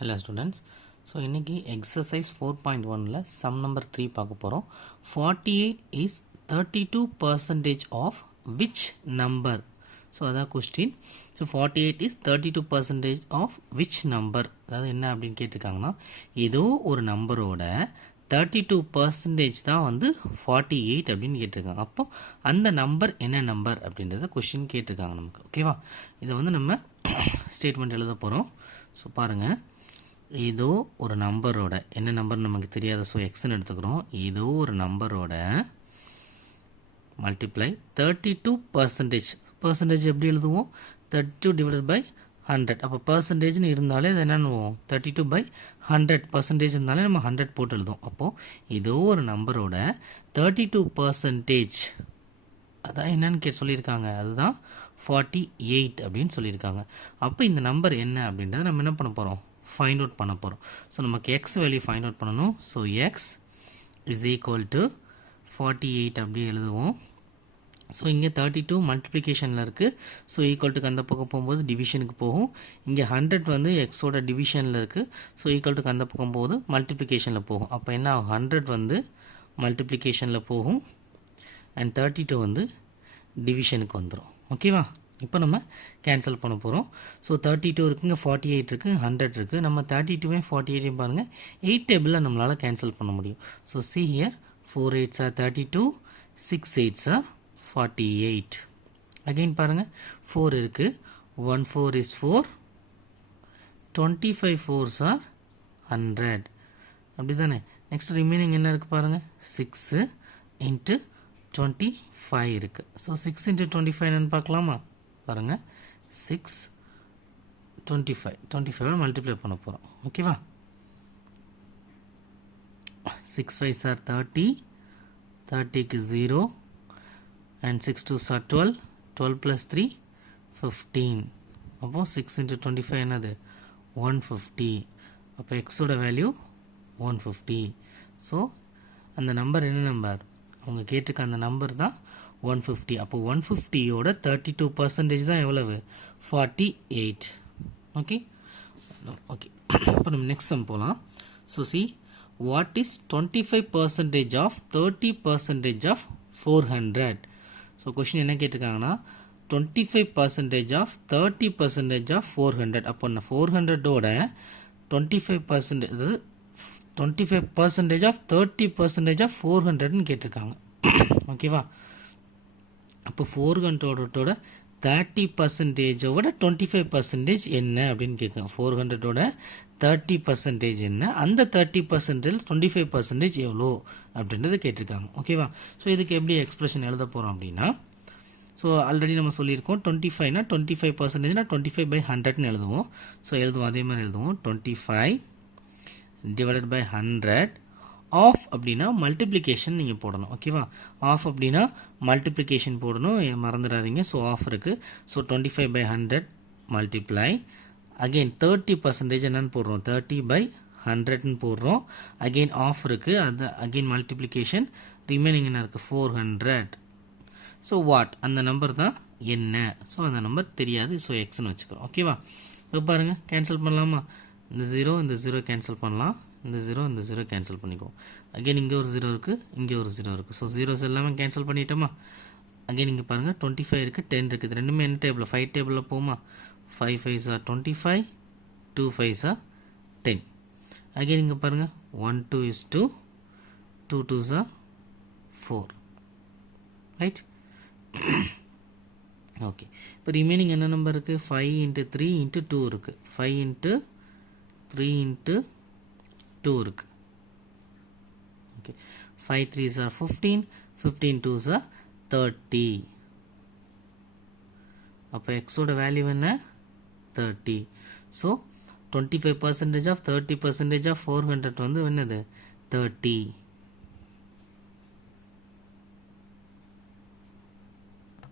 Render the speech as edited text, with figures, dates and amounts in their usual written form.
Hello students. So இன்னைக்கு exercise 4.1ல sum number 3 பார்க்க போறோம். 48 is 32% of which number? So அதான் question. So 48 is 32% of which number? அதாவது என்ன அப்படின்னு கேட்டிருக்காங்கன்னா ஏதோ ஒரு நம்பரோட 32% தான் வந்து 48 அப்படின்னு கேட்டிருக்காங்க. அப்போ அந்த நம்பர் என்ன நம்பர் அப்படின்றத கொஸ்டின் கேட்டிருக்காங்க நமக்கு. ஓகேவா? இதை வந்து நம்ம ஸ்டேட்மெண்ட் எழுத போகிறோம். ஸோ பாருங்கள், ஏதோ ஒரு நம்பரோட என்ன நம்பர் நமக்கு தெரியாத, ஸோ எக்ஸ்ன்னு எடுத்துக்கிறோம். ஏதோ ஒரு நம்பரோட மல்டிப்ளை 32%. பர்சன்டேஜ் எப்படி எழுதுவோம்? 32 டிவைடட் பை 100. அப்போ பர்சன்டேஜ்னு இருந்தாலே அது என்னென்னு 32 பை 100% இருந்தாலே நம்ம 100 போட்டு எழுதுவோம். அப்போது ஏதோ ஒரு நம்பரோட 32% அதான் என்னன்னு சொல்லியிருக்காங்க, அதுதான் 48 அப்படின்னு சொல்லியிருக்காங்க. அப்போ இந்த நம்பர் என்ன அப்படின்றத நம்ம என்ன பண்ண போகிறோம்? ஃபைண்ட் அவுட் பண்ண போகிறோம். ஸோ நமக்கு எக்ஸ் வேல்யூ ஃபைண்ட் அவுட் பண்ணணும். So X is equal to 48 அப்படி எழுதுவோம். ஸோ இங்கே 32 மல்டிப்ளிகேஷனில் இருக்குது. ஸோ ஈக்குவல் டுக்கு அந்த பக்கம் போகும்போது டிவிஷனுக்கு போகும். இங்கே 100 வந்து எக்ஸோட டிவிஷனில் இருக்குது. ஸோ ஈக்குவல் டுக்கு அந்த பக்கம் போகுது மல்டிப்ளிகேஷனில் போகும். அப்போ என்ன ஆகும்? 100 வந்து மல்டிப்ளிகேஷனில் போகும் அண்ட் 32 வந்து டிவிஷனுக்கு வந்துடும். ஓகேவா? இப்போ நம்ம கேன்சல் பண்ண போகிறோம். ஸோ 32 இருக்குங்க, 48 இருக்குது, 100 இருக்குது. நம்ம 32வையும் 48ஐயும் பாருங்கள் 8 டேபிளில் நம்மளால் கேன்சல் பண்ண முடியும். So see here 4 8s are 32, 6 8s are 48. Again பாருங்கள் 4 இருக்குது, 1 4 is 4, 25 4s are 100. அப்படி தானே? நெக்ஸ்ட் ரிமைனிங் என்ன இருக்குது பாருங்கள், 6 இன்ட்டு 25 இருக்குது. ஸோ 6 இன்ட்டு 25 என்னன்னு பார்க்கலாமா? பாருங்கள், 6 25 மல்டிப்ளை பண்ண போகிறோம். ஓகேவா? 6 5s are 30, 30க்கு 0 and 6 2s are 12, 12 + 3 15. அப்போது 6 இன்ட்டு 25 என்னது? 150. அப்போ எக்ஸோட வேல்யூ 150. ஸோ அந்த நம்பர் என்ன நம்பர்? அவங்க கேட்டிருக்க அந்த நம்பர் தான் 150. அப்போ 150யோட 32% தான் எவ்வளவு? 48. Okay okay. இப்போ நம்ம நெக்ஸ்ட் சம் போகலாம். So C, what is 25% of 30% of 400? So question என்ன கேட்டிருக்காங்கன்னா 25% ஆஃப் 30% ஆஃப் 400. அப்போ நான் 400ஓட 25%, அதாவது 25% ஆஃப் 30% ஆஃப் 400ன்னு கேட்டிருக்காங்க. ஓகேவா? அப்போ 400ஓட 30%ஓட 25% என்ன அப்படின்னு கேட்குறாங்க. 400ஓட 30% என்ன, அந்த 30%ல் 25% எவ்வளோ அப்படின்றத கேட்டிருக்காங்க. ஓகேவா? ஸோ இதுக்கு எப்படி எக்ஸ்பிரஷன் எழுத போகிறோம் அப்படின்னா, ஸோ ஆல்ரெடி நம்ம சொல்லியிருக்கோம் 25னா 25%னா 25/100ன்னு எழுதுவோம். ஸோ எழுதுவோம், அதே மாதிரி எழுதுவோம். 25 divided by 100. ஆஃப் அப்படின்னா மல்டிப்ளிகேஷன் நீங்கள் போடணும். ஓகேவா? ஆஃப் அப்படின்னா மல்டிப்ளிகேஷன் போடணும், மறந்துடாதீங்க. ஸோ ஆஃப் இருக்குது. ஸோ 25/100 மல்டிப்ளை அகெயின் 30% என்னன்னு போடுறோம்? 30/100ன்னு போடுறோம். அகெயின் ஆஃப் இருக்குது, அது அகெயின் மல்டிப்ளிகேஷன். ரிமைனிங் என்ன இருக்குது? 400. ஸோ வாட், அந்த நம்பர் தான் என்ன? ஸோ அந்த நம்பர் தெரியாது. ஸோ எக்ஸ்ன்னு வச்சுக்கிறோம். ஓகேவா? இப்போ பாருங்கள், கேன்சல் பண்ணலாமா? இந்த 0 கேன்சல் பண்ணலாம். இந்த 0 கேன்சல் பண்ணிக்குவோம். அகெயின் இங்கே ஒரு 0 இருக்குது, இங்கே ஒரு 0 இருக்குது. ஸோ ஜீரோஸ் எல்லாமே கேன்சல் பண்ணிட்டோமா? அகெயின் இங்கே பாருங்கள் 25 இருக்குது, 10 இருக்குது. ரெண்டுமே என்ன டேபிளில்? 5 டேபிளில் போகுமா? 5 5s are 25, 2 5s are 10. Again இங்கே பாருங்கள் 1 2 is 2, 2 2s are 4. Right? Okay. இப்போ ரிமைனிங் என்ன நம்பர் இருக்குது? 5 × 3 × 2 இருக்குது. 5 × 3 × 2 இருக்குது. Okay. 5 3s are 15, 15 2s are 30. அப்போ எக்ஸோட வேல்யூ என்ன? 30. ஸோ 25% ஆஃப் 30% ஆஃப் 400 வந்து என்னது? 30.